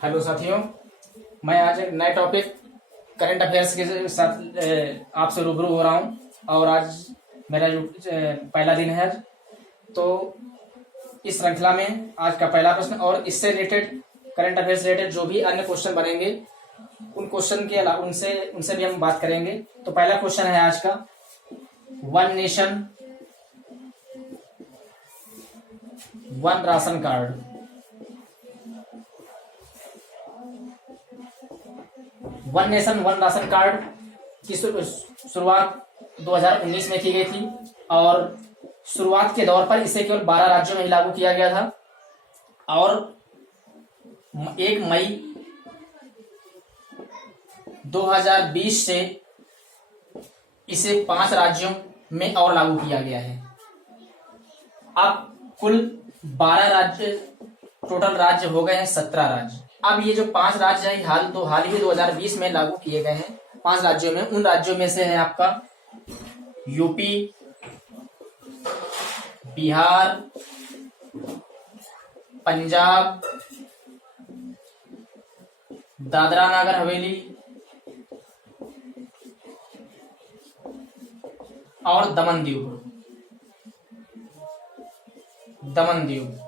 Hello साथियों, मैं आज एक नए टॉपिक करंट अफेयर्स के साथ आपसे रूबरू हो रहा हूं। और आज मेरा जो पहला दिन है, तो इस श्रृंखला में आज का पहला प्रश्न और इससे रिलेटेड करंट अफेयर्स रिलेटेड जो भी अन्य क्वेश्चन बनेंगे उन क्वेश्चन के अलावा उनसे भी हम बात करेंगे। तो पहला क्वेश्चन है आज का, one nation one ration card. One nation one ration card की शुरुआत 2019 में की गई थी और शुरुआत के दौर पर इसे केवल 12 राज्यों में ही लागू किया गया था और 1 मई 2020 से इसे 5 राज्यों में और लागू किया गया है। अब कुल 12 राज्य, टोटल राज्य हो गए हैं 17 राज्य। अब ये जो 5 राज्य हैं हाल ही 2020 में लागू किए गए हैं 5 राज्यों में। उन राज्यों में से है आपका यूपी, बिहार, पंजाब, दादरा नगर हवेली और दमन दीव।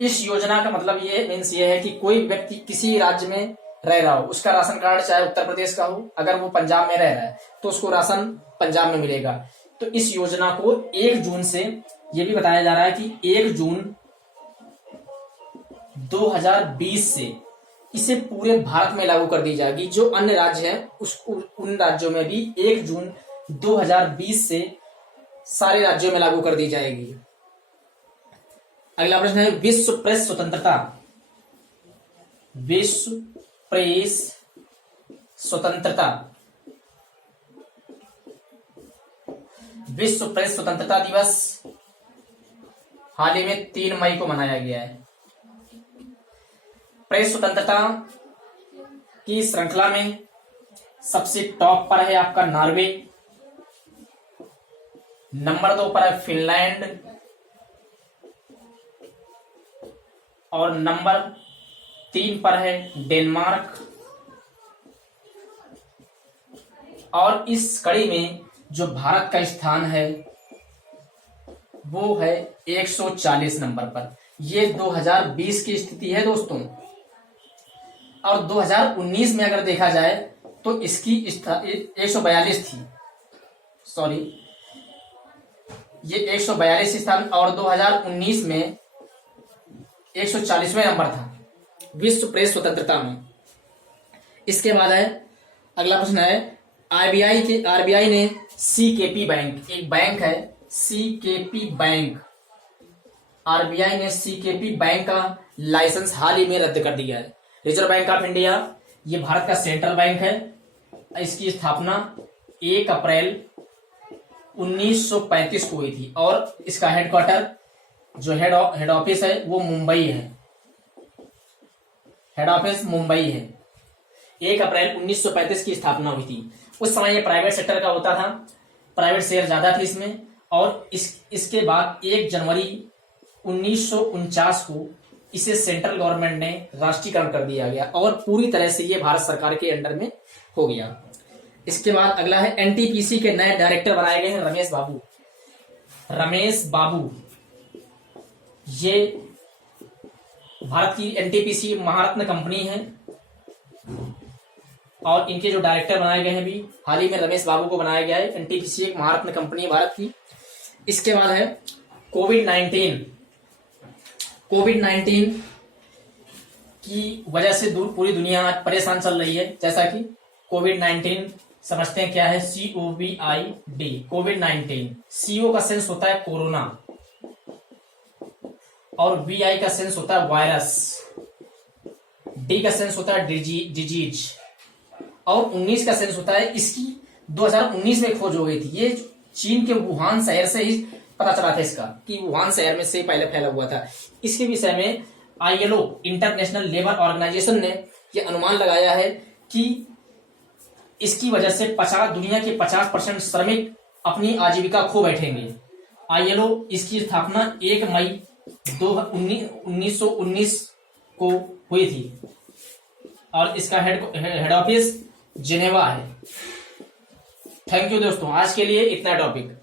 इस योजना का मतलब ये है कि कोई व्यक्ति किसी राज्य में रह रहा हो, उसका राशन कार्ड चाहे उत्तर प्रदेश का हो, अगर वो पंजाब में रह रहा है तो उसको राशन पंजाब में मिलेगा। तो इस योजना को 1 जून से, ये भी बताया जा रहा है कि 1 जून 2020 से इसे पूरे भारत में लागू कर दी जाएगी। जो अन्य राज्य हैं उन राज्यों में भी 1 जून 2020 से सारे राज्यों में लागू कर दी जाएगी। अगला प्रश्न है, विश्व प्रेस स्वतंत्रता। विश्व प्रेस स्वतंत्रता दिवस हाल ही में 3 मई को मनाया गया है। प्रेस स्वतंत्रता की श्रृंखला में सबसे टॉप पर है आपका नॉर्वे, नंबर 2 पर है फिनलैंड और नंबर 3 पर है डेनमार्क। और इस कड़ी में जो भारत का स्थान है वो है 140 नंबर पर। ये 2020 की स्थिति है दोस्तों। और 2019 में अगर देखा जाए तो इसकी 142 थी, सॉरी ये 142 स्थान और 2019 में 140वें नंबर था विश्व प्रेस स्वतंत्रता में। इसके बाद है अगला प्रश्न है, आरबीआई ने सीकेपी बैंक, एक बैंक है सीकेपी बैंक, आरबीआई ने सीकेपी बैंक का लाइसेंस हाल ही में रद्द कर दिया है। रिजर्व बैंक ऑफ इंडिया, ये भारत का सेंट्रल बैंक है। इसकी स्थापना 1 अप्रैल 1935 को हुई थी और इसका हेडक्वार्टर, जो हेड ऑफिस है वो मुंबई है। हेड ऑफिस मुंबई है। 1 अप्रैल 1935 की स्थापना हुई थी। उस समय ये प्राइवेट सेक्टर का होता था, प्राइवेट शेयर ज्यादा थे इसमें। और इसके बाद 1 जनवरी 1949 को इसे सेंट्रल गवर्नमेंट ने राष्ट्रीयकरण कर दिया गया और पूरी तरह से ये भारत सरकार के अंडर में हो गया। इसके बाद अगला है, एनटीपीसी के नए डायरेक्टर बनाए गए हैं रमेश बाबू। ये भारत की एनटीपीसी महारत्न कंपनी है और इनके जो डायरेक्टर बनाए गए हैं भी हाल ही में रमेश बाबू को बनाया गया है। एनटीपीसी एक महारत्न कंपनी है भारत की। इसके बाद है कोविड-19 की वजह से पूरी दुनिया आज परेशान चल रही है। जैसा कि कोविड-19 समझते हैं क्या है, COVID, कोविड-19। CO का सेंस होता है कोरोना और VI का सेंस होता है वायरस, D का सेंस होता है डिजीज और 19 का सेंस होता है इसकी 2019 में खोज हो गई थी। ये चीन के वुहान शहर से ही पता चला था इसका, कि वुहान शहर में से पहले फैला हुआ था। इसके विषय में ILO, इंटरनेशनल लेबर ऑर्गेनाइजेशन ने यह अनुमान लगाया है कि इसकी वजह से दुनिया के 50% श्रमिक अपनी आजीविका खो बैठेंगे। ILO इसकी स्थापना 1 मई 1919 को हुई थी और इसका हेड ऑफिस जिनेवा है। थैंक यू दोस्तों, आज के लिए इतना टॉपिक।